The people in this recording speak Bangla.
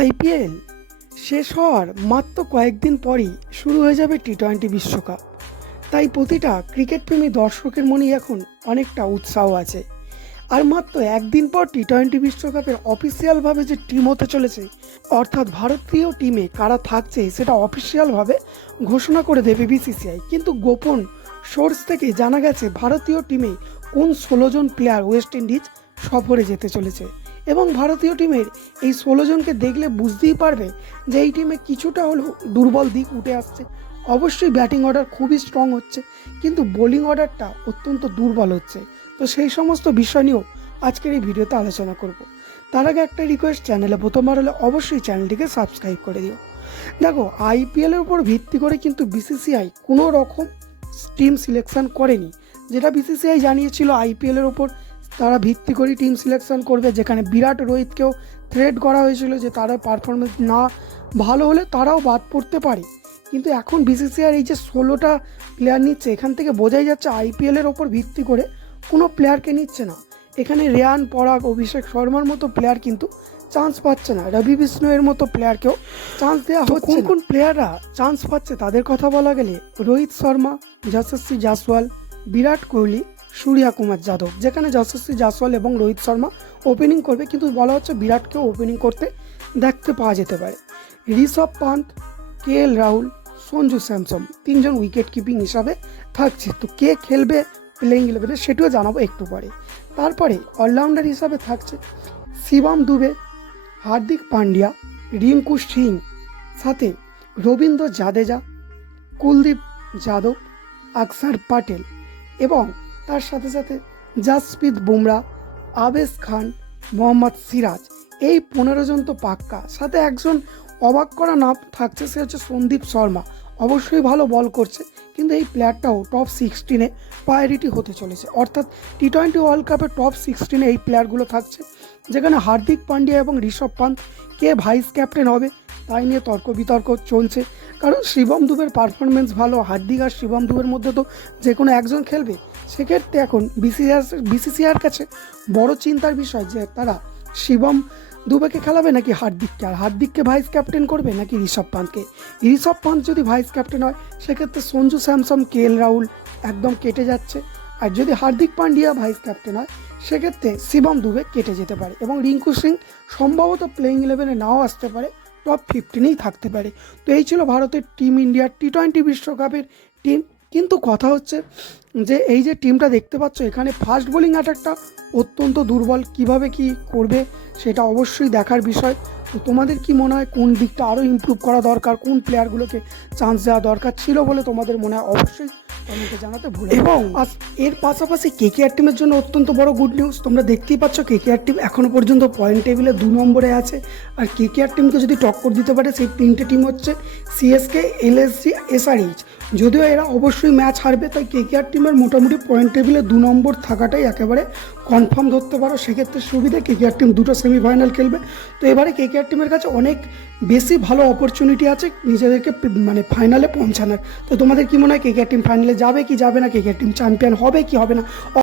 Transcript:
আইপিএল শেষ হওয়ার মাত্র কয়েকদিন পরই শুরু হয়ে যাবে টি-20 বিশ্বকাপ। তাই প্রতিটা ক্রিকেট প্রেমী দর্শকের মনেই এখন অনেকটা উৎসাহ আছে। আর মাত্র একদিন পর টি-20 বিশ্বকাপের অফিসিয়ালভাবে যে টিম হতে চলেছে, অর্থাৎ ভারতীয় টিমে কারা থাকছে সেটা অফিসিয়ালভাবে ঘোষণা করে দেবে বিসিসিআই। কিন্তু গোপন সোর্স থেকে জানা গেছে ভারতীয় টিমে কোন 16 জন প্লেয়ার ওয়েস্ট ইন্ডিজ সফরে যেতে চলেছে। এবং ভারতীয় টিমের এই 16 জনকে দেখলে বুঝতেই পারবে যে এই টিমে কিছুটা হলেও দুর্বল দিক উঠে আসছে। অবশ্যই ব্যাটিং অর্ডার খুবই স্ট্রং হচ্ছে, কিন্তু বোলিং অর্ডারটা অত্যন্ত দুর্বল হচ্ছে। তো সেই সমস্ত বিষয় নিয়েও আজকের এই ভিডিওতে আলোচনা করব। তার আগে একটা রিকোয়েস্ট, চ্যানেলে প্রথমবার হলে অবশ্যই চ্যানেলটিকে সাবস্ক্রাইব করে দিও। দেখো, আইপিএলের উপর ভিত্তি করে কিন্তু বিসিসিআই কোনো রকম টিম সিলেকশন করেনি। যেটা বিসিসিআই জানিয়েছিল আইপিএলের ওপর তারা ভিত্তি করে টিম সিলেকশন করবে, যেখানে বিরাট রোহিতকেও থ্রেট করা হয়েছিল যে তারা পারফরমেন্স না ভালো হলে তারাও বাদ পড়তে পারে। কিন্তু এখন বিসিসিআই এই যে 16টা প্লেয়ার নিচ্ছে, এখান থেকে বোঝাই যাচ্ছে আইপিএলের ওপর ভিত্তি করে কোনো প্লেয়ারকে নিচ্ছে না। এখানে রেয়ান পরাগ, অভিষেক শর্মার মতো প্লেয়ার কিন্তু চান্স পাচ্ছে না, রবি বিষ্ণু এর মতো প্লেয়ারকেও চান্স দেওয়া হচ্ছে। কোন প্লেয়াররা চান্স পাচ্ছে তাদের কথা বলা গেলে রোহিত শর্মা, যশস্বী জাসওয়াল, বিরাট কোহলি, সূর্যা কুমার যাদব, যেখানে যশস্বী জাসওয়াল এবং রোহিত শর্মা ওপেনিং করবে, কিন্তু বলা হচ্ছে বিরাটকেও ওপেনিং করতে দেখতে পাওয়া যেতে পারে। Rishabh punt, KL Rahul, Sanju Samson 3 জন উইকেট কিপিং হিসাবে থাকছে। তো কে খেলবে প্লেইং 11-এ সেটিও জানাবো একটু পরে। তারপরে অলরাউন্ডার হিসাবে থাকছে শিবম দুবে, হার্দিক পান্ডিয়া, রিঙ্কু সিং, সাথে রবীন্দ্র জাদেজা, কুলদীপ যাদব, অক্ষর প্যাটেল এবং তার সাথে সাথে জাসপ্রীত বুমরা, আবেশ খান, মোহাম্মদ সিরাজ। এই 15 জন তো পাক্কা। সাথে একজন অবাক করা নাম থাকছে, সে হচ্ছে সন্দীপ শর্মা। অবশ্যই ভালো বল করছে, কিন্তু এই প্লেয়ারটাও টপ 16-এ প্রায়োরিটি হতে চলেছে। অর্থাৎ টি-20 ওয়ার্ল্ড কাপের টপ 16-এ এই প্লেয়ারগুলো থাকছে, যেখানে হার্দিক পান্ডিয়া এবং ঋষভ পান্ত কে ভাইস ক্যাপ্টেন হবে তাই নিয়ে তর্ক বিতর্ক চলছে। কারণ শিবম দুবের পারফরমেন্স ভালো, হার্দিক আর শিবম দুবের মধ্যে তো যে কোনো একজন খেলবে। সেক্ষেত্রে এখন বিসিসিআইয়ের কাছে বড় চিন্তার বিষয় যে তারা শিবম দুবেকে খেলাবে নাকি হার্দিককে, আর হার্দিককে ভাইস ক্যাপ্টেন করবে নাকি ঋষভ পান্তকে। ঋষভ পান্ত যদি ভাইস ক্যাপ্টেন হয় সেক্ষেত্রে সঞ্জু স্যামসন, কেএল রাহুল একদম কেটে যাচ্ছে। আর যদি হার্দিক পান্ডিয়া ভাইস ক্যাপ্টেন হয় সেক্ষেত্রে শিবম দুবে কেটে যেতে পারে এবং রিঙ্কু সিং সম্ভবত প্লেইং 11-এ নাও আসতে পারে, টপ 15-এই থাকতে পারে। তো এই ছিল ভারতের টিম ইন্ডিয়ার টি-20 বিশ্বকাপের টিম। কিন্তু কথা হচ্ছে যে এই যে টিমটা দেখতে পাচ্ছ, এখানে ফাস্ট বোলিং অ্যাটাকটা অত্যন্ত দুর্বল। কিভাবে কি করবে সেটা অবশ্যই দেখার বিষয়। তো তোমাদের কি মনে হয় কোন দিকটা আরও ইমপ্রুভ করা দরকার, কোন প্লেয়ারগুলোকে চান্স দেওয়া দরকার ছিল বলে তোমাদের মনে হয়, অবশ্যই কমেন্টে জানাতে ভুলো। এবং এর পাশাপাশি কেকেআর টিমের জন্য অত্যন্ত বড় গুড নিউজ। তোমরা দেখতেই পাচ্ছ কেকেআর টিম এখনও পর্যন্ত পয়েন্ট টেবিলে 2 নম্বরে আছে। আর কেকেআর টিমকে যদি টক্কর দিতে পারে সেই 3টে টিম হচ্ছে সিএসকে, এলএসজি, এসআরএইচ। যদিও এরা অবশ্যই ম্যাচ হারবে, তাই কেকেআর টিমের মোটামুটি পয়েন্ট টেবিলে 2 নম্বর থাকাটাই একেবারে কনফার্ম ধরতে পারো। সেক্ষেত্রে সুবিধে কেকেআর টিম 2টো সেমিফাইনাল খেলবে। তো এবারে কেকেআর টিমের কাছে অনেক বেশি ভালো অপরচুনিটি আছে নিজেদেরকে ফাইনালে পৌঁছানোর। তো তোমাদের কি মনে হয় কেকেআর টিম ফাইনালে যাবে কি যাবে না, কেকেআর টিম চ্যাম্পিয়ন হবে কি হবে না?